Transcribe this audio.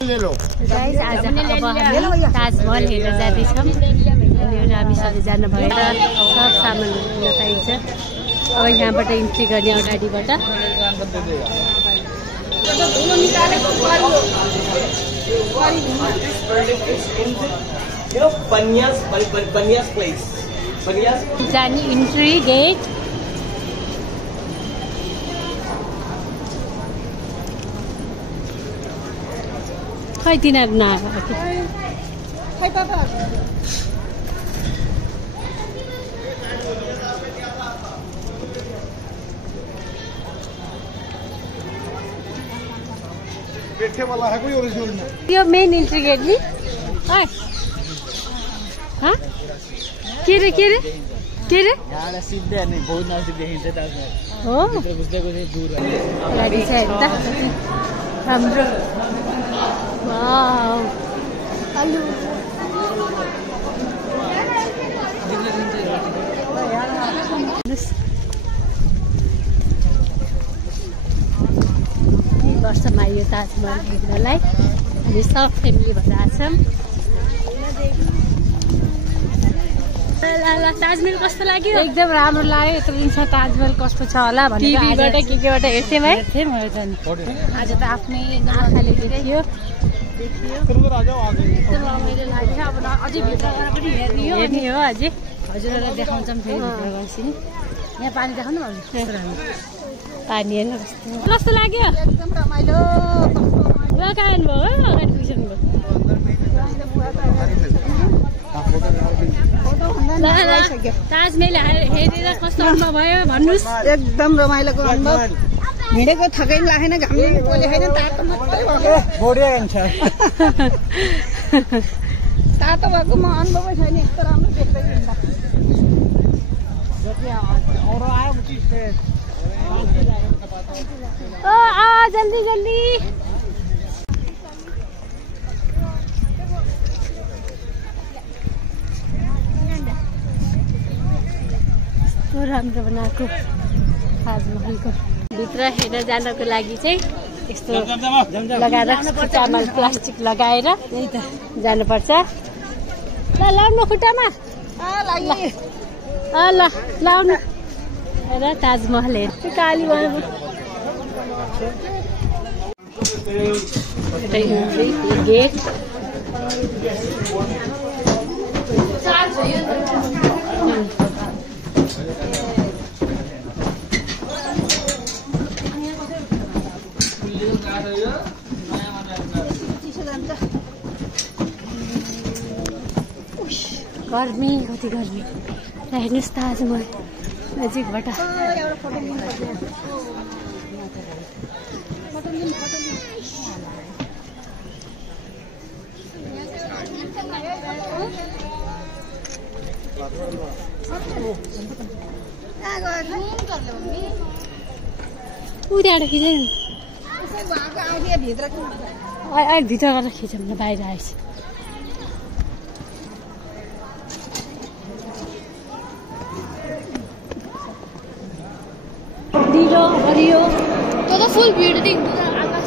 Guys आज अब हामी ताजमहल हेर्न जाँदैछौँ अनि हामी सबैजना भएर सब सामान लिन पाइन्छ। अब यहाँबाट इन्ट्री गर्ने अगाडिबाट जाने इन्ट्री गेट खै तिनीहरू नआएको खै पापा यो मेन इन्ट्री गेट नि के रे के रे के रे हो राम्रो वाउ हेलो वर्षमा यो ताजमहल हेर्नलाई हामी सब फ्यामिली भएर आछौँ। ताजमहल कस्तो लाग्यो? एकदम राम्रो लाग्यो। यत्रो दिनसम्म ताजमहल कस्तो छ होला भनेर टिभीबाट केबाट हेर्थेँ है आज त आफ्नै आँखाले देखियो एकदम रमाइलो लाग्यो। अब अझै भित्र पनि हेर्ने हो अझै हजुरहरूलाई देखाउँछौँ फेरि भित्र गएपछि नि। यहाँ पानी देखाउनु पानी हेर्नु कस्तो लाग्यो? एकदम रमाइलो लगाएन भयो अगाडि पुगिसक्नु भयो। ताजमहल हेरेर कस्तो अनुभव भयो भन्नुहोस्? एकदम रमाइलोको अनुभव। हिँडेको थकै लागेन, घामले पोले छैन, तातो मात्रै भएको तातो भएको म अनुभवै छैन। यस्तो राम्रो देख्दै हिँड्दा जल्दी जल्दी राम्रो बनाएको ताजमहलको भित्र हेर्न जानको लागि चाहिँ यस्तो लगाएर खुट्टामा प्लास्टिक लगाएर जानुपर्छ। ल लाउनु खुट्टामा ल लाउनु र ताजमहल हेर्छ। काली गेट गर्मी कति गर्मी हेर्नुहोस् ताजमहल नजिकबाट उहाँबाट खिच्यो नि भित्र गएर खिचौँ न बाहिर आएछ। ढिलो हरियो त्यो त फुल भिड देख्नु आकाश